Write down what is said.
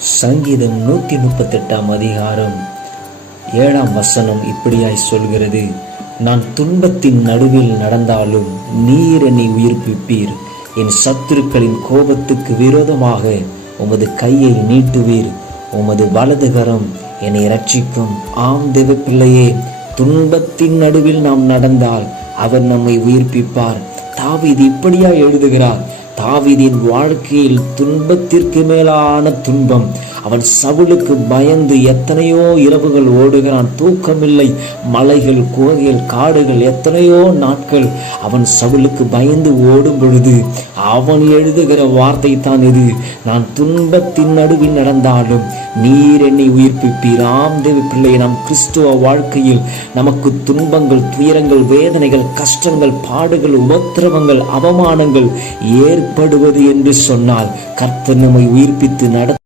சங்கீதம் நூற்றி முப்பத்தெட்டாம் அதிகாரம். ஏழாம் வசனம் இப்படியாய் சொல்கிறது. நான் துன்பத்தின் நடுவில் நடந்தாலும் நீர் என்னை உயிர்ப்பிப்பீர். என் சத்துருக்களின் கோபத்துக்கு விரோதமாக உமது கையை நீட்டுவீர். உமது வலதுகரம் என்னை ரட்சிக்கும் ஆம் தேவப்பிள்ளையே துன்பத்தின் நடுவில் நாம் நடந்தால் அவர் நம்மை உயிர்ப்பிப்பார். தாவீது இப்படியா எழுதுகிறார். தாவிதின் வாழ்க்கையில் துன்பத்திற்கு மேலான துன்பம். அவன் சவுளுக்கு பயந்து எத்தனையோ இரவுகள் ஓடுகிறான். தூக்கமில்லை. மலைகள் குகைகள் காடுகள் எத்தனையோ நாட்கள் அவன் சவுளுக்கு பயந்து ஓடும் பொழுது அவன் எழுதுகிற வார்த்தை தான் இது. நான் துன்பத்தின் நடுவில் நடந்தாலும் நீர் என்னை உயிர்ப்பிப்பீர். ஆம் பிள்ளை நாம் கிறிஸ்துவ வாழ்க்கையில் நமக்கு துன்பங்கள் துயரங்கள் வேதனைகள் கஷ்டங்கள் பாடுகள் உபத்திரவங்கள் அவமானங்கள் ஏற்படுவது என்று சொன்னால் கர்த்தர் நம்மை உயிர்ப்பித்து நட